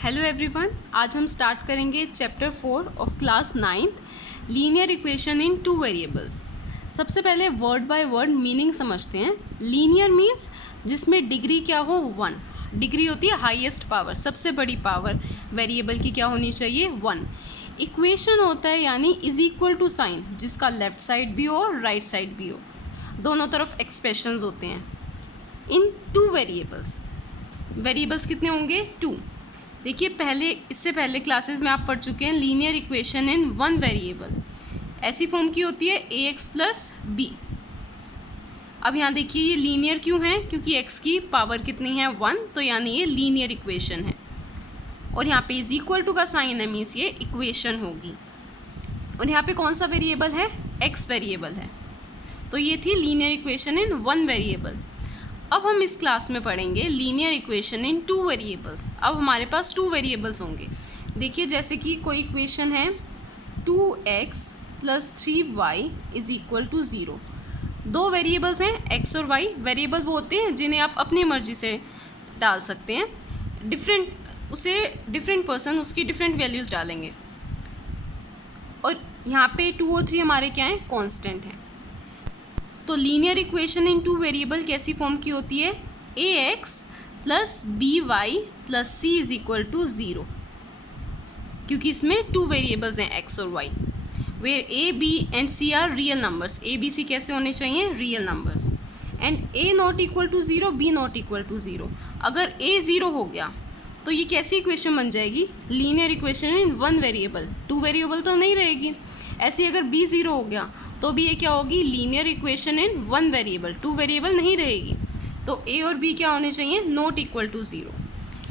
Hello everyone, आज हम start करेंगे chapter 4 of class 9th linear equation in two variables. सबसे पहले वर्ड बाय वर्ड मीनिंग समझते हैं। लीनियर मीन्स जिसमें डिग्री क्या हो 1। डिग्री होती है हाईएस्ट पावर, सबसे बड़ी पावर वेरिएबल की क्या होनी चाहिए 1। इक्वेशन होता है यानी इज इक्वल टू साइन, जिसका लेफ्ट साइड भी हो और राइट साइड भी हो, दोनों तरफ एक्सप्रेशंस होते हैं। इन टू वेरिएबल्स, वेरिएबल्स कितने होंगे 2। देखिए इससे पहले क्लासेस में आप पढ़ चुके हैं linear equation in one variable, ऐसी फॉर्म की होती है ax प्लस बी। अब यहाँ देखिए ये लीनियर क्यों है, क्योंकि x की पावर कितनी है 1, तो यानी ये लीनियर इक्वेशन है। और यहाँ पे इज इक्वल टू का साइन है, मीन्स ये इक्वेशन होगी। और यहाँ पे कौन सा वेरिएबल है, x वेरिएबल है, तो ये थी linear equation in one variable. अब हम इस क्लास में पढ़ेंगे linear equation in two variables. अब हमारे पास टू वेरिएबल्स होंगे। देखिए जैसे कि कोई इक्वेशन है 2x plus 3y is equal to 0। दो वेरिएबल्स हैं x और y। वेरिएबल वो होते हैं जिन्हें आप अपनी मर्जी से डाल सकते हैं। डिफरेंट पर्सन उसकी डिफरेंट वैल्यूज़ डालेंगे। और यहाँ पे 2 और 3 हमारे क्या हैं, कॉन्स्टेंट हैं। तो linear equation in two variable कैसी फॉर्म की होती है, ax plus by plus c is equal to 0, क्योंकि इसमें टू वेरिएबल्स हैं x और y, where a b and c are real numbers. a b c कैसे होने चाहिए, real numbers. And a not equal to 0, b not equal to 0। अगर a 0 हो गया तो ये कैसी इक्वेशन बन जाएगी, linear equation in one variable. Two variable तो नहीं रहेगी। ऐसे अगर b 0 हो गया तो भी ये क्या होगी, linear equation in one variable, two variable नहीं रहेगी। तो a और b क्या होने चाहिए, नॉट इक्वल टू 0।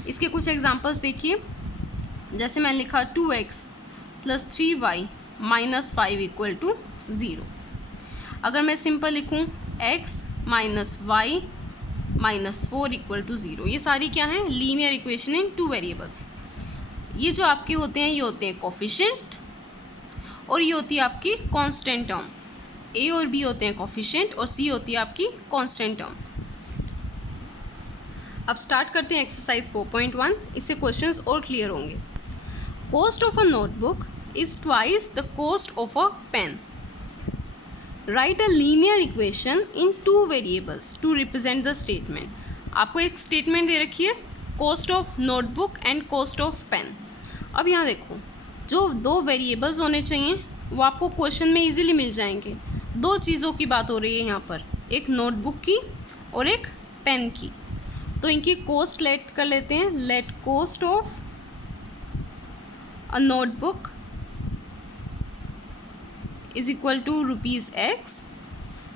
इसके कुछ एग्जांपल्स देखिए। जैसे मैंने लिखा 2x plus 3y minus 5 equal to 0। अगर मैं सिंपल लिखूँ x minus y minus 4 equal to 0, ये सारी क्या हैं, linear equation in two variables. ये जो आपके होते हैं ये होते हैं कोफिशिएंट, और ये होती है आपकी कांस्टेंट टर्म। a और b होते हैं कोफिशिएंट और c होती है आपकी कांस्टेंट टर्म। अब स्टार्ट करते हैं एक्सरसाइज 4.1। इससे क्वेश्चंस और क्लियर होंगे। Cost of a notebook is twice the cost of a pen. Write a linear equation in two variables to represent the statement. आपको एक स्टेटमेंट दे रखी है, cost of notebook and cost of pen. अब यहाँ देखो, जो दो वेरिएबल्स होने चाहिए वो आपको क्वेश्चन में इजीली मिल जाएंगे। दो चीज़ों की बात हो रही है यहाँ पर, एक नोटबुक की और एक पेन की। तो इनकी कॉस्ट लेट कर लेते हैं। Let cost of a notebook is equal to ₹x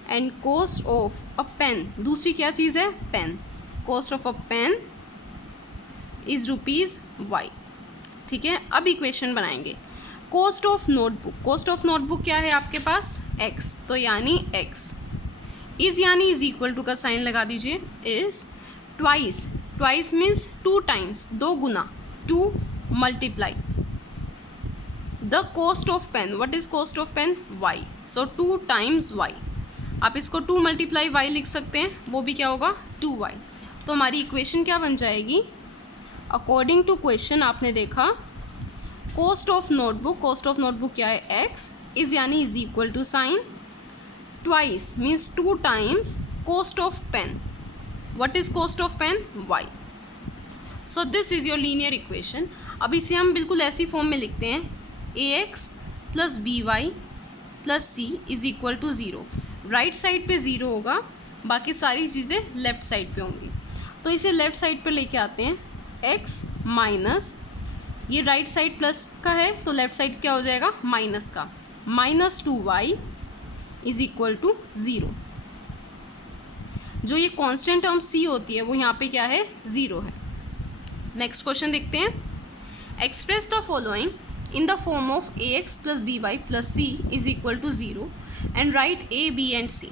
and cost of a pen, दूसरी क्या चीज़ है, pen. Cost of a pen is ₹y। ठीक है, अब इक्वेशन बनाएंगे। Cost of notebook, cost of notebook क्या है आपके पास, x, तो यानी x इज यानी इज इक्वल टू का साइन लगा दीजिए। Is twice, twice means 2 times, 2 गुना, 2 multiply the cost of pen. What is cost of pen, y, so 2 times y। आप इसको 2 मल्टीप्लाई y लिख सकते हैं, वो भी क्या होगा 2y। तो हमारी इक्वेशन क्या बन जाएगी, अकॉर्डिंग टू क्वेश्चन आपने देखा cost of notebook, cost of notebook क्या है x, इज यानी is equal to sign, twice means 2 times cost of pen. What is cost of pen, y। So this is your linear equation. अब इसे हम बिल्कुल ऐसी फॉर्म में लिखते हैं, ax plus by plus c is equal to 0। Right side पे 0 होगा, बाकी सारी चीज़ें लेफ्ट साइड पे होंगी। तो इसे लेफ्ट साइड पे लेके आते हैं, x माइनस, ये राइट साइड प्लस का है तो लेफ्ट साइड क्या हो जाएगा, माइनस का, minus 2y is equal to 0। जो ये कांस्टेंट टर्म c होती है वो यहाँ पे क्या है, 0 है। नेक्स्ट क्वेश्चन देखते हैं। Express the following in the form of ax plus by plus c is equal to 0 and write a b and c।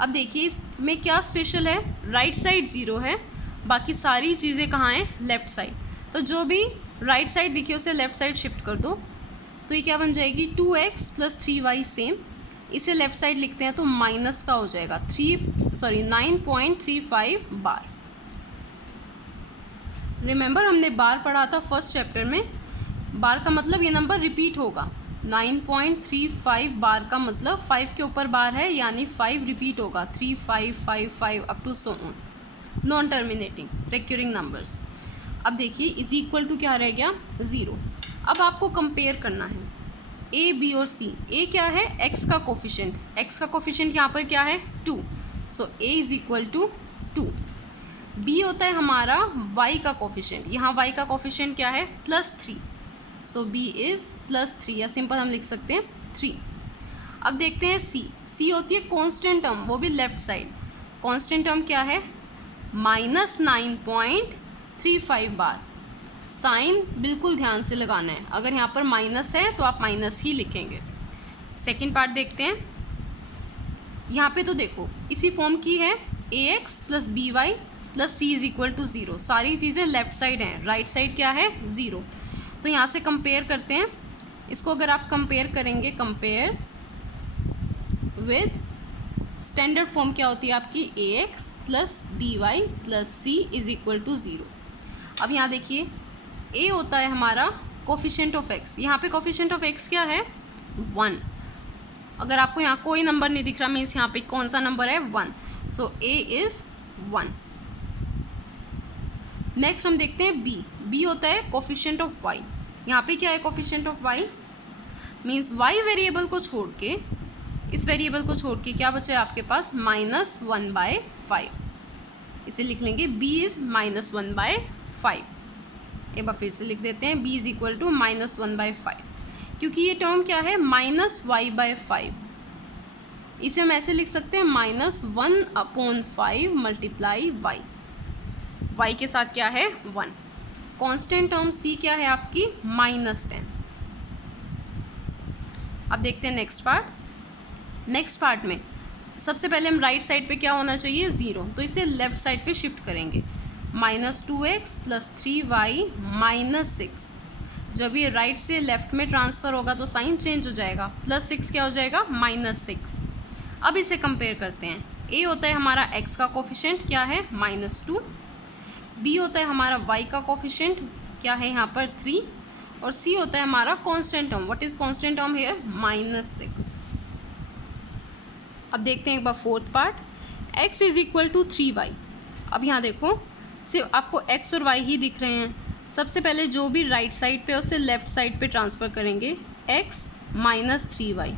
अब देखिए इसमें क्या स्पेशल है, राइट साइड 0 है, बाकी सारी चीज़ें कहाँ हैं, लेफ्ट साइड। तो जो भी राइट साइड दिखिए उसे लेफ्ट साइड शिफ्ट कर दो, तो ये क्या बन जाएगी, 2x प्लस 3y सेम। इसे लेफ्ट साइड लिखते हैं तो माइनस का हो जाएगा 9.35 बार। रिमेंबर हमने बार पढ़ा था फर्स्ट चैप्टर में। बार का मतलब ये नंबर रिपीट होगा। 9.35 बार का मतलब 5 के ऊपर बार है, यानी 5 रिपीट होगा। 3 5 5 5 up to so on, non terminating recurring numbers. अब देखिए इज इक्वल टू क्या रह गया, 0। अब आपको कंपेयर करना है ए, बी और सी। ए क्या है, एक्स का कोफिशिएंट। एक्स का कोफिशिएंट यहाँ पर क्या है, 2। सो ए इज इक्वल टू 2। बी होता है हमारा वाई का कोफिशिएंट। यहाँ वाई का कोफिशिएंट क्या है, +3। सो बी इज़ +3, या सिंपल हम लिख सकते हैं 3। अब देखते हैं सी। सी होती है कांस्टेंट टर्म, वो भी लेफ्ट साइड। कांस्टेंट टर्म क्या है, -9.35 बार। साइन बिल्कुल ध्यान से लगाना है, अगर यहाँ पर माइनस है तो आप माइनस ही लिखेंगे। सेकेंड पार्ट देखते हैं। यहाँ पे तो देखो इसी फॉर्म की है, ax + by + c is equal to 0। सारी चीज़ें लेफ्ट साइड हैं, राइट साइड क्या है, 0। तो यहाँ से कंपेयर करते हैं इसको। अगर आप कंपेयर करेंगे, कंपेयर विद स्टैंडर्ड फॉर्म क्या होती है आपकी, ax + by + c is equal to 0। अब यहाँ देखिए a होता है हमारा कोफिशिएंट ऑफ x। यहाँ पे कोफिशिएंट ऑफ x क्या है, 1। अगर आपको यहाँ कोई नंबर नहीं दिख रहा, मीन्स यहाँ पे कौन सा नंबर है, 1। सो a इज़ 1। नेक्स्ट हम देखते हैं b। b होता है कोफिशिएंट ऑफ y। यहाँ पे क्या है, coefficient of y means y variable को छोड़ के, इस वेरिएबल को छोड़ के क्या बचा है आपके पास, -1/5। इसे लिख लेंगे b इज़ -1/5। एक बार फिर से लिख देते हैं, b इज़ इक्वल टू -1/5, क्योंकि ये टर्म क्या है, -y/5। इसे हम ऐसे लिख सकते हैं, -1/5 मल्टीप्लाई y। y के साथ क्या है, 1। कांस्टेंट टर्म c क्या है आपकी, -10। अब देखते हैं नेक्स्ट पार्ट। नेक्स्ट पार्ट में सबसे पहले हम राइट साइड पे क्या होना चाहिए, 0। तो इसे लेफ्ट साइड पे शिफ्ट करेंगे, -2x + 3y - 6। जब ये राइट से लेफ्ट में ट्रांसफ़र होगा तो साइन चेंज हो जाएगा, +6 क्या हो जाएगा, -6। अब इसे कंपेयर करते हैं। a होता है हमारा x का कोफिशिएंट, क्या है, -2। b होता है हमारा y का कोफिशिएंट, क्या है यहाँ पर, 3। और c होता है हमारा constant term. What is constant term here, -6। अब देखते हैं एक बार fourth part. x is equal to 3y। अब यहाँ देखो सिर्फ आपको x और y ही दिख रहे हैं। सबसे पहले जो भी राइट साइड पे उसे लेफ़्ट साइड पे ट्रांसफ़र करेंगे, x - 3y।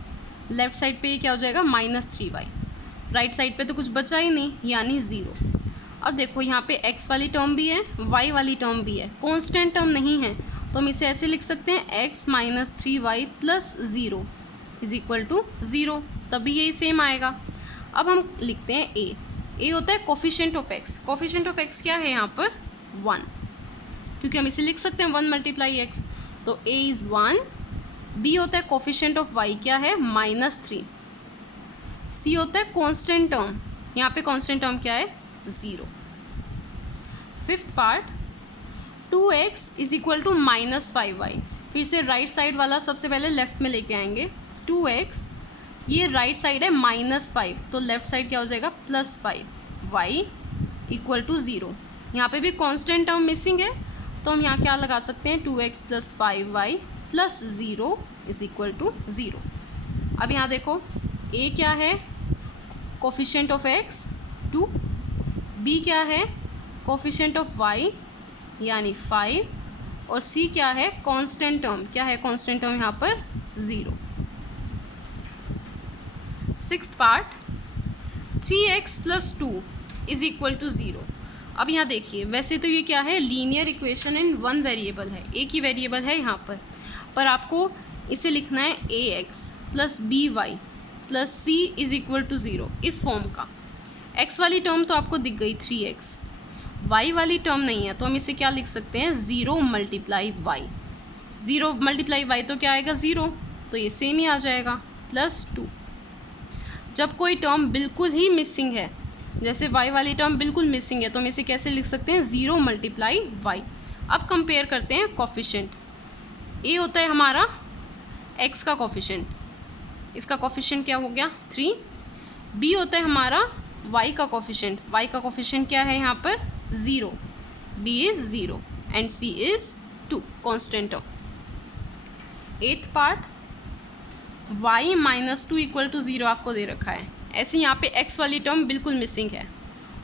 लेफ़्ट साइड पे ये क्या हो जाएगा, -3y। राइट साइड पे तो कुछ बचा ही नहीं, यानी 0। अब देखो यहाँ पे x वाली टर्म भी है, y वाली टर्म भी है, कांस्टेंट टर्म नहीं है, तो हम इसे ऐसे लिख सकते हैं, x - 3y + 0 is equal to 0। तभी यही सेम आएगा। अब हम लिखते हैं a। a होता है coefficient of x। Coefficient of x क्या है यहाँ पर, 1, क्योंकि हम इसे लिख सकते हैं 1 × x। तो a इज़ 1। b होता है कोफिशिएंट ऑफ y, क्या है, -3। c होता है कांस्टेंट टर्म, यहाँ पे कांस्टेंट टर्म क्या है, 0। Fifth part, 2x is equal to -5y। फिर से राइट साइड वाला सबसे पहले लेफ्ट में लेके आएंगे। 2x, ये राइट साइड है -5, तो लेफ्ट साइड क्या हो जाएगा, +5। y equal to 0। यहाँ पे भी कांस्टेंट टर्म मिसिंग है, तो हम यहाँ क्या लगा सकते हैं, 2x + 5y + 0 is equal to 0। अब यहाँ देखो a क्या है, कोफिशिएंट ऑफ x 2। b क्या है, कोफिशिएंट ऑफ y यानी 5। और c क्या है, कांस्टेंट टर्म, क्या है कांस्टेंट टर्म यहाँ पर, 0। Sixth part, 3x + 2 is equal to 0। अब यहाँ देखिए, वैसे तो ये क्या है, लीनियर इक्वेशन इन 1 वेरिएबल है, एक ही वेरिएबल है यहाँ पर आपको इसे लिखना है ax + by + c is equal to 0, इस फॉर्म का। x वाली टर्म तो आपको दिख गई 3x, y वाली टर्म नहीं है, तो हम इसे क्या लिख सकते हैं, 0 × y। 0 × y तो क्या आएगा, 0, तो ये सेम ही आ जाएगा, +2। जब कोई टर्म बिल्कुल ही मिसिंग है, जैसे y वाली टर्म बिल्कुल मिसिंग है, तो हम इसे कैसे लिख सकते हैं, 0 × y। अब कंपेयर करते हैं कोफिशिएंट। a होता है हमारा x का कोफिशिएंट, इसका कोफिशिएंट क्या हो गया, 3। b होता है हमारा y का कोफिशिएंट, y का कोफिशिएंट क्या है यहाँ पर, 0, b is 0। And c is 2 constant term. 8th part y minus 2 equal to 0 आपको दे रखा है। ऐसे यहाँ पे x वाली टर्म बिल्कुल मिसिंग है।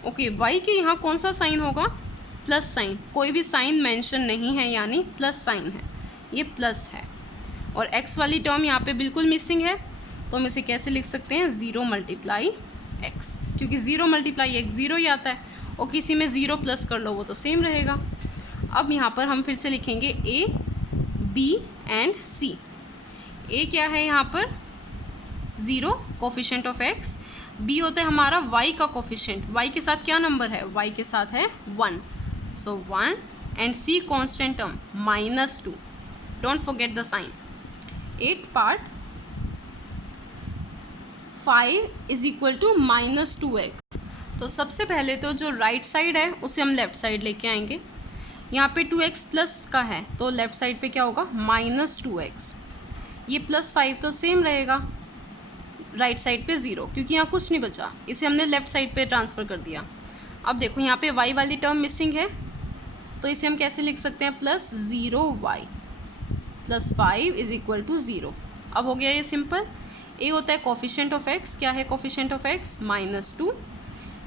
ओके, y के यहाँ कौन सा साइन होगा? Plus sign. कोई भी साइन मेंशन नहीं है, यानी प्लस साइन है, ये प्लस है। और x वाली टर्म यहाँ पे बिल्कुल मिसिंग है, तो हम इसे कैसे लिख सकते हैं? 0 मल्टीप्लाई x, क्योंकि 0 मल्टीप्लाई x 0 ही आता है, और किसी में 0 प्लस कर लो वो तो सेम रहेगा। अब यहाँ पर हम फिर से लिखेंगे a, b and c। a क्या है यहाँ पर? 0 कोफिशिएंट ऑफ x, b होता है हमारा y का कोफिशिएंट। y के साथ क्या नंबर है? y के साथ है 1, so 1 and c constant term -2, don't forget the sign. 8th part 5 is equal to -2x। तो सबसे पहले तो जो राइट साइड है उसे हम लेफ़्ट साइड लेके आएंगे। यहाँ पे 2x प्लस का है, तो लेफ़्ट साइड पे क्या होगा? -2x। ये +5 तो सेम रहेगा, राइट साइड पे 0, क्योंकि यहाँ कुछ नहीं बचा, इसे हमने लेफ़्ट साइड पे ट्रांसफ़र कर दिया। अब देखो यहाँ पे y वाली टर्म मिसिंग है, तो इसे हम कैसे लिख सकते हैं? +0y + 5 is equal to 0। अब हो गया ये सिंपल। a होता है कोफिशिएंट ऑफ x, क्या है कोफिशिएंट ऑफ x? -2।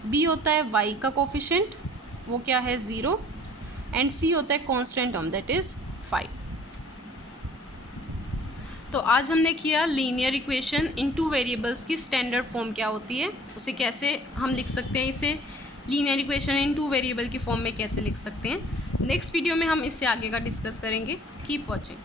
b होता है y का कोफिशिएंट, वो क्या है? 0। एंड c होता है कांस्टेंट टर्म, दैट इज़ 5। तो आज हमने किया लीनियर इक्वेशन इन 2 वेरिएबल्स की स्टैंडर्ड फॉर्म क्या होती है, उसे कैसे हम लिख सकते हैं, इसे लीनियर इक्वेशन इन 2 वेरिएबल की फॉर्म में कैसे लिख सकते हैं। नेक्स्ट वीडियो में हम इससे आगे का डिस्कस करेंगे। Keep watching.